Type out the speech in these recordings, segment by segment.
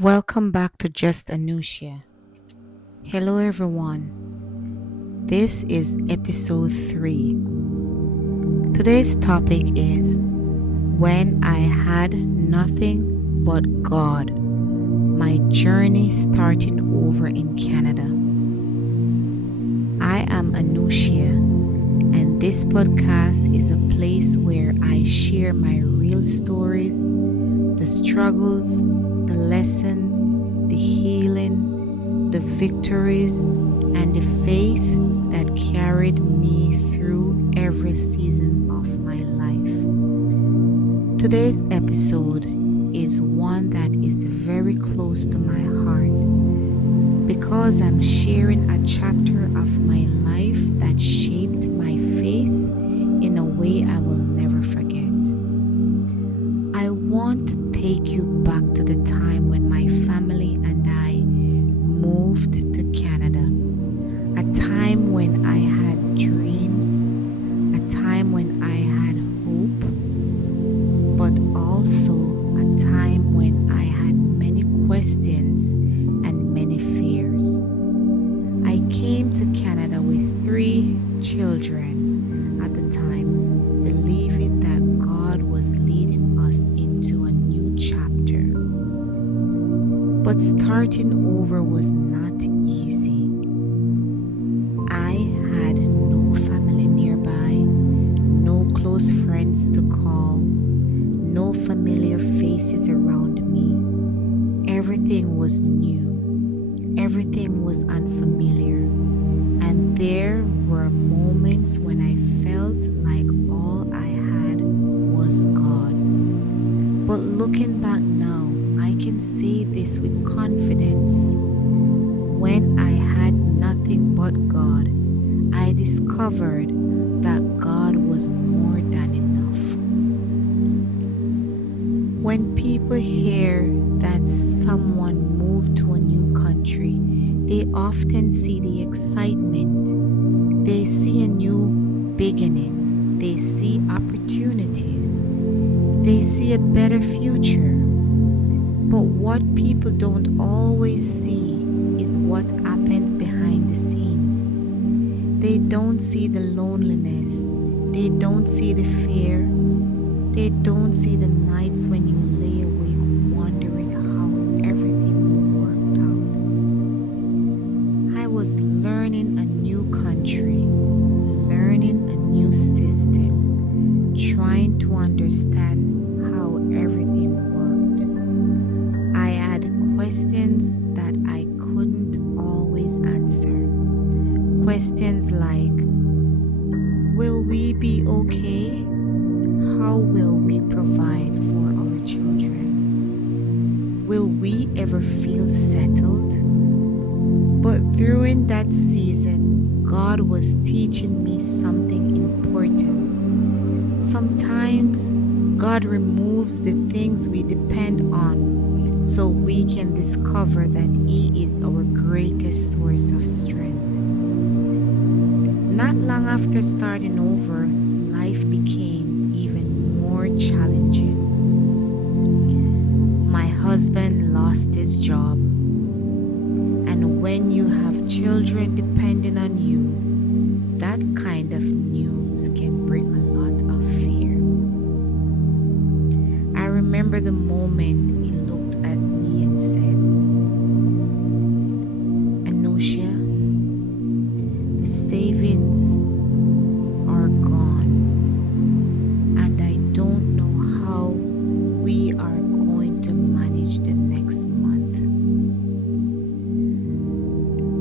Welcome back to Just Anushia. Hello, everyone. This is episode 3. Today's topic is When I Had Nothing But God, my journey starting over in Canada. I am Anushia, and this podcast is a place where I share my real stories, the struggles, the lessons, the healing, the victories, and the faith that carried me through every season of my life. Today's episode is one that is very close to my heart because I'm sharing a chapter of my life that shaped my faith in a way I will never forget. I want to take you back to the time when my family and I moved to Canada. A time when I had dreams, a time when I had hope, but also a time when I had many questions and many fears. I came to Canada with 3 children at the time, believing that God was leading us into a new chapter. But starting over was not easy. I had no family nearby, no close friends to call, no familiar faces around me. Everything was new, everything was unfamiliar, and there were moments when I felt like all I had was God. But looking back now, I can say this with confidence. When I had nothing but God, I discovered that God was more than enough. When people hear that someone moved to a new country, they often see the excitement. They see a new beginning. They see opportunities. They see a better future. But what people don't always see is what happens behind the scenes. They don't see the loneliness. They don't see the fear. They don't see the nights when you lay awake wondering how everything worked out. I was learning a new country, learning a new system, trying to understand how everything worked. I had questions that I couldn't always answer. Questions like, will we be okay? How will we provide for our children? Will we ever feel settled? But during that season, God was teaching me something important. Sometimes God removes the things we depend on so we can discover that He is our greatest source of strength. Not long after starting over, life became even more challenging. My husband lost his job, and when you have children depending on you, that kind of news can bring a lot of fear. I remember the moment he looked at me and said, Anushia, the savings are gone, and I don't know how we are going to manage the next month.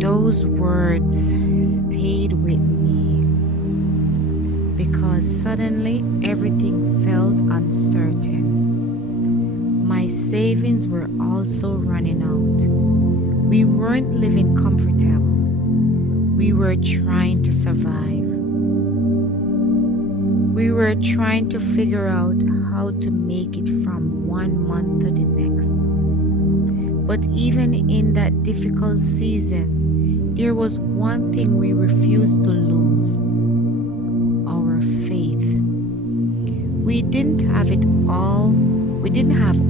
Those words stayed with me because suddenly everything felt uncertain. My savings were also running out. We weren't living comfortable. We were trying to survive. We were trying to figure out how to make it from one month to the next. But even in that difficult season, there was one thing we refused to lose: our faith. We didn't have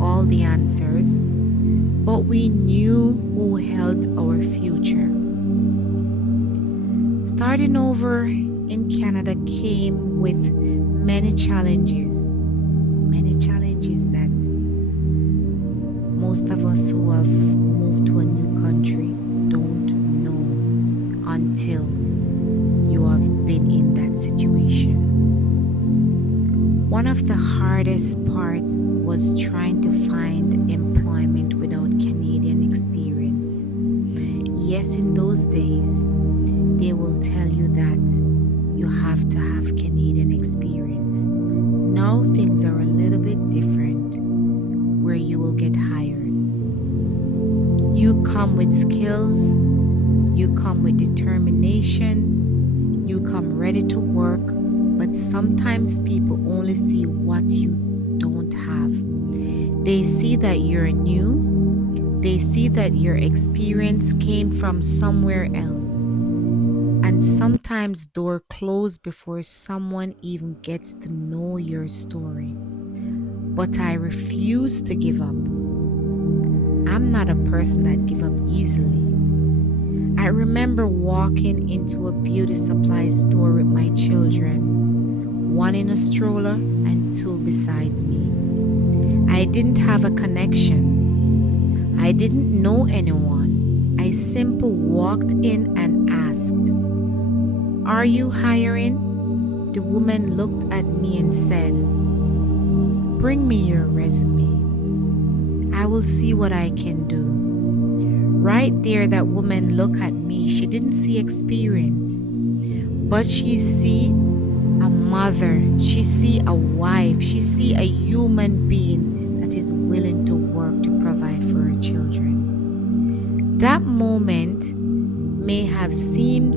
all the answers, but we knew who held our future. Starting over in Canada came with many challenges that most of us who have moved to a new country don't know until you have been in that situation. One of the hardest parts was trying to find employment without Canadian experience. Yes, in those days, they will tell you that you have to have Canadian experience. Now things are a little bit different where you will get hired. You come with skills, you come with determination, you come ready to work, but sometimes people only see what you don't have. They see that you're new, they see that your experience came from somewhere else. And sometimes doors close before someone even gets to know your story. But I refuse to give up. I'm not a person that give up easily. I remember walking into a beauty supply store with my children, one in a stroller and two beside me. I didn't have a connection. I didn't know anyone. I simply walked in and asked, "Are you hiring?" The woman looked at me and said, "Bring me your resume. I will see what I can do." Right there, that woman looked at me. She didn't see experience, but she see a mother. She see a wife. She see a human being that is willing to work to provide for her children. That moment may have seemed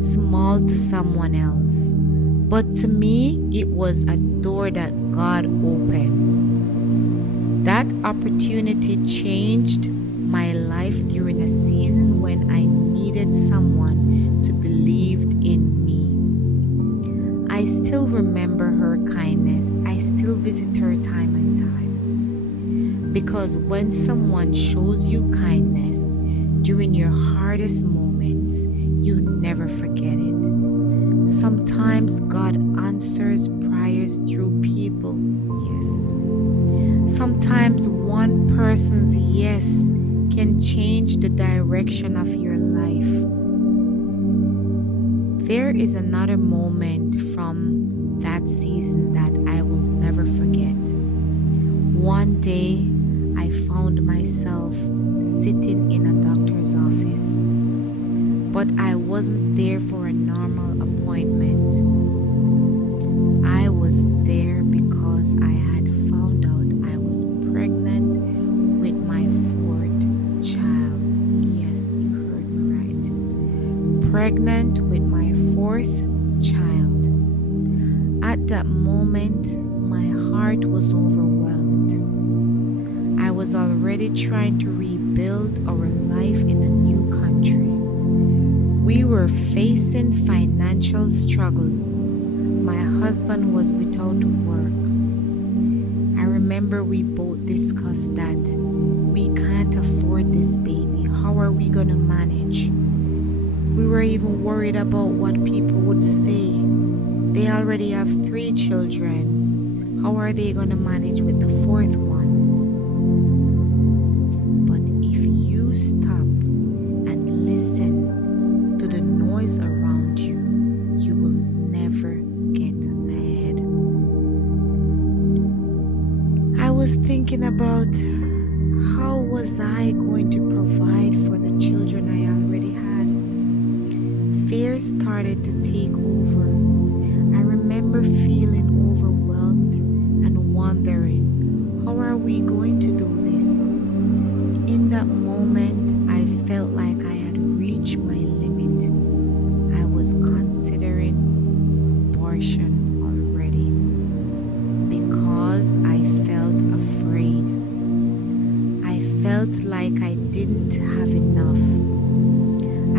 small to someone else, but to me, it was a door that God opened. That opportunity changed my life during a season when I needed someone to believe in me. I still remember her kindness. I still visit her time and time. Because when someone shows you kindness during your hardest moments, you never forget it. Sometimes God answers prayers through people. Yes. Sometimes one person's yes can change the direction of your life. There is another moment from that season that I will never forget. One day, I found myself sitting in a doctor's office, but I wasn't there for a normal appointment. I was there because I had found out I was pregnant with my fourth child. Yes, you heard me right. Pregnant with my fourth child. At that moment, my heart was overwhelmed. I was already trying to rebuild our life in a new country. We were facing financial struggles. My husband was without work. I remember we both discussed that we can't afford this baby. How are we going to manage? We were even worried about what people would say. They already have 3 children. How are they going to manage with the 4th one? But if you stop and listen to the noise around you, you will never get ahead. I was thinking about how was I going to provide for the children I already had. Fear started to take over. I remember feeling overwhelmed and wondering, how are we going to do this? In that moment, I felt like I had reached my limit. I was considering abortion already because I felt afraid. I felt like I didn't have enough.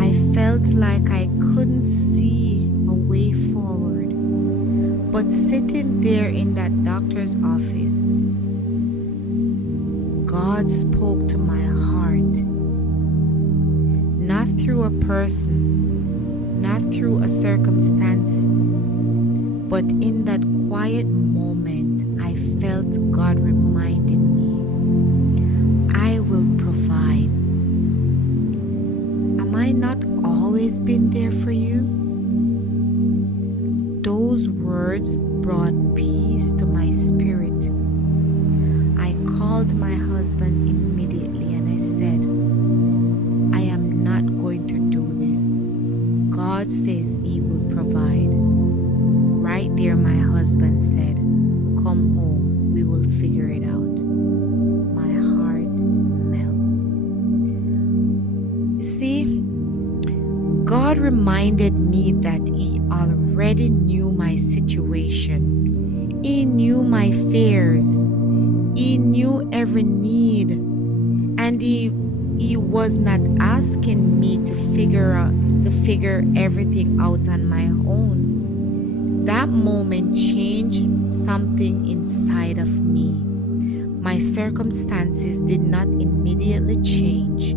I felt like I couldn't see a way forward. But sitting there in that doctor's office, God spoke to my heart, not through a person, not through a circumstance, but in that quiet moment, I felt God reminding me, I will provide. Am I not always been there for you? Those words brought peace to my spirit. I called my husband immediately and I said, I am not going to do this. God says He will provide. Right there, my husband said, come home, we will figure it out. My heart melted. You see, God reminded me that He already knew my situation. He knew my fears. He knew every need. And He was not asking me to figure everything out on my own. That moment changed something inside of me. My circumstances did not immediately change.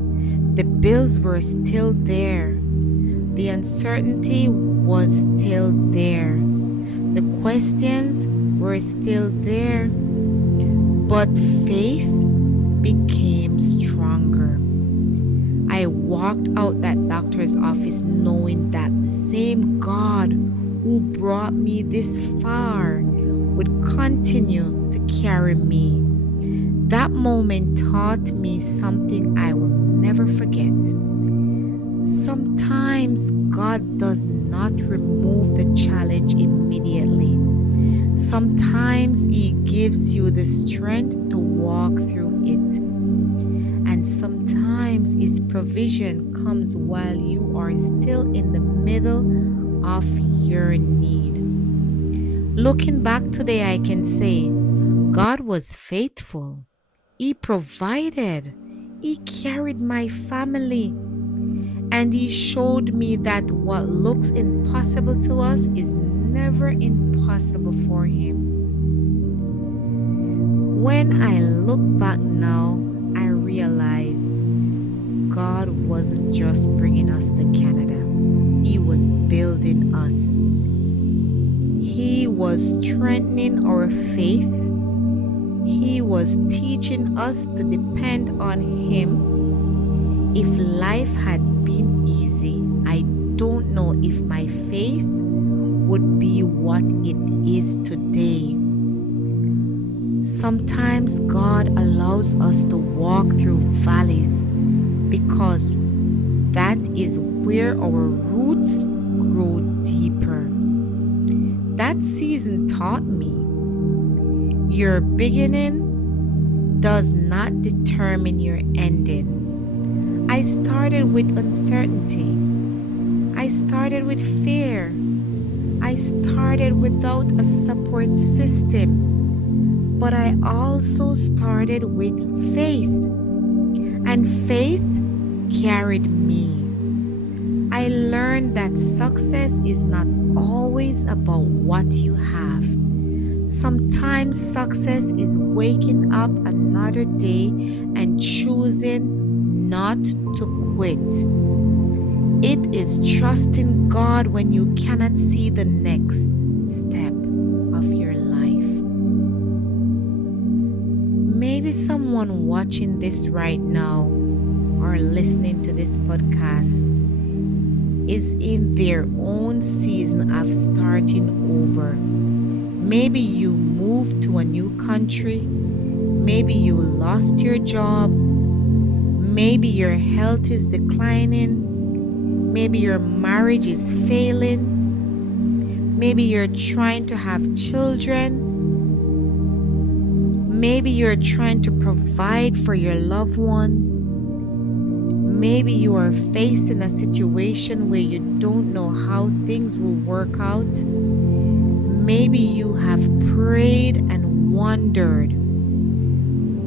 The bills were still there. The uncertainty was still there. The questions were still there. But faith became stronger. I walked out that doctor's office knowing that the same God who brought me this far would continue to carry me. That moment taught me something I will never forget. Sometimes God does not remove the challenge immediately. Sometimes He gives you the strength to walk through it. And sometimes His provision comes while you are still in the middle of your need. Looking back today, I can say God was faithful. He provided. He carried my family. And He showed me that what looks impossible to us is never impossible for Him. When I look back now, I realize God wasn't just bringing us to Canada. He was building us. He was strengthening our faith. He was teaching us to depend on Him. If life had been easy, I don't know if my faith would be what it is today. Sometimes God allows us to walk through valleys because that is where our roots grow deeper. That season taught me your beginning does not determine your ending. I started with uncertainty. I started with fear. I started without a support system. But I also started with faith. And faith carried me. I learned that success is not always about what you have. Sometimes success is waking up another day and choosing not to quit. It is trusting God when you cannot see the next step of your life. Maybe someone watching this right now or listening to this podcast is in their own season of starting over. Maybe you moved to a new country. Maybe you lost your job. Maybe your health is declining. Maybe your marriage is failing. Maybe you're trying to have children. Maybe you're trying to provide for your loved ones. Maybe you are facing a situation where you don't know how things will work out. Maybe you have prayed and wondered,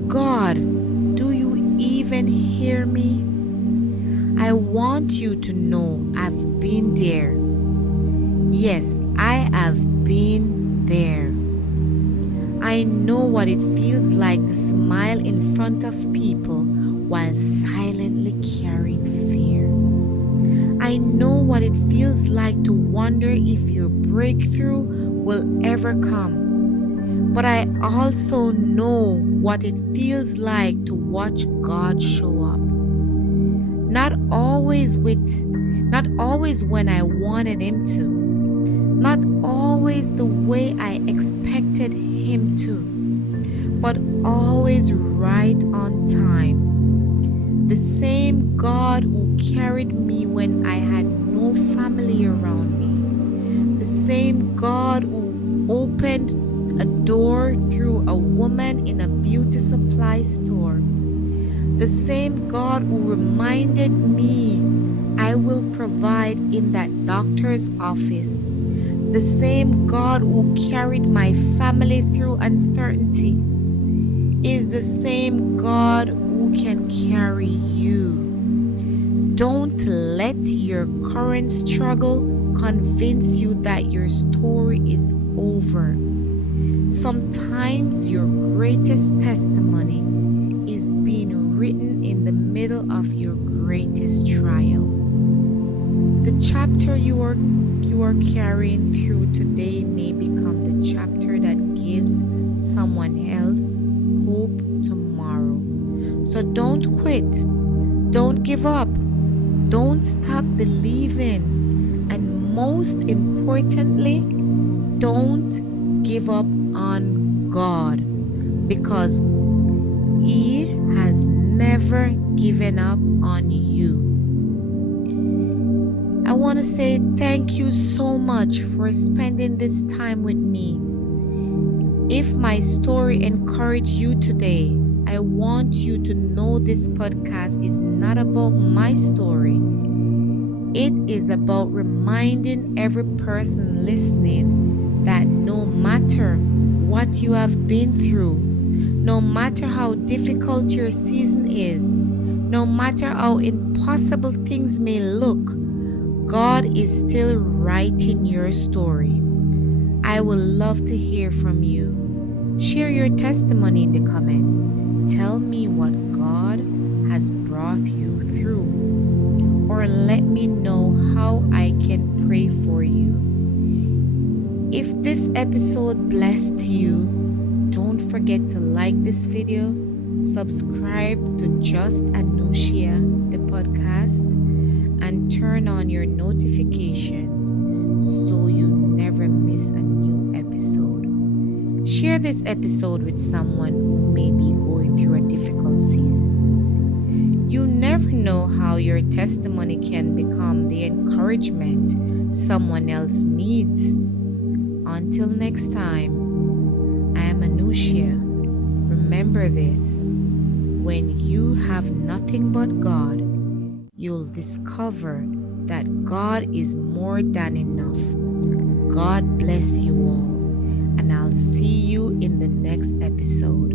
God, do you even hear me? I want you to know I've been there. Yes, I have been there. I know what it feels like to smile in front of people while silently carrying fear. I know what it feels like to wonder if your breakthrough will ever come. But I also know what it feels like to watch God show up. Not always when I wanted him to. Not always the way I expected him to, but always right on time. The same God who carried me when I had no family around me. The same God who opened a door through a woman in a beauty supply store. The same God who reminded me I will provide in that doctor's office. The same God who carried my family through uncertainty is the same God who can carry you. Don't let your current struggle convince you that your story is over. Sometimes your greatest testimony is being written in the middle of your greatest trial. The chapter you are carrying through today may become the chapter that gives someone else hope tomorrow. So don't quit. Don't give up. Don't stop believing. And most importantly, don't give up on God, because He has never given up on you. I want to say thank you so much for spending this time with me. If my story encouraged you today, I want you to know this podcast is not about my story. It is about reminding every person listening that no matter what you have been through, no matter how difficult your season is, no matter how impossible things may look, God is still writing your story. I would love to hear from you. Share your testimony in the comments. Tell me what God has brought you through, or let me know how I can pray for you. If this episode blessed you, don't forget to like this video, subscribe to Just Anushia, the podcast, and turn on your notifications so you never miss a new episode. Share this episode with someone who may be going through a difficult season. You never know how your testimony can become the encouragement someone else needs. Until next time, I am Anushia. Remember this: when you have nothing but God, you'll discover that God is more than enough. God bless you all, and I'll see you in the next episode.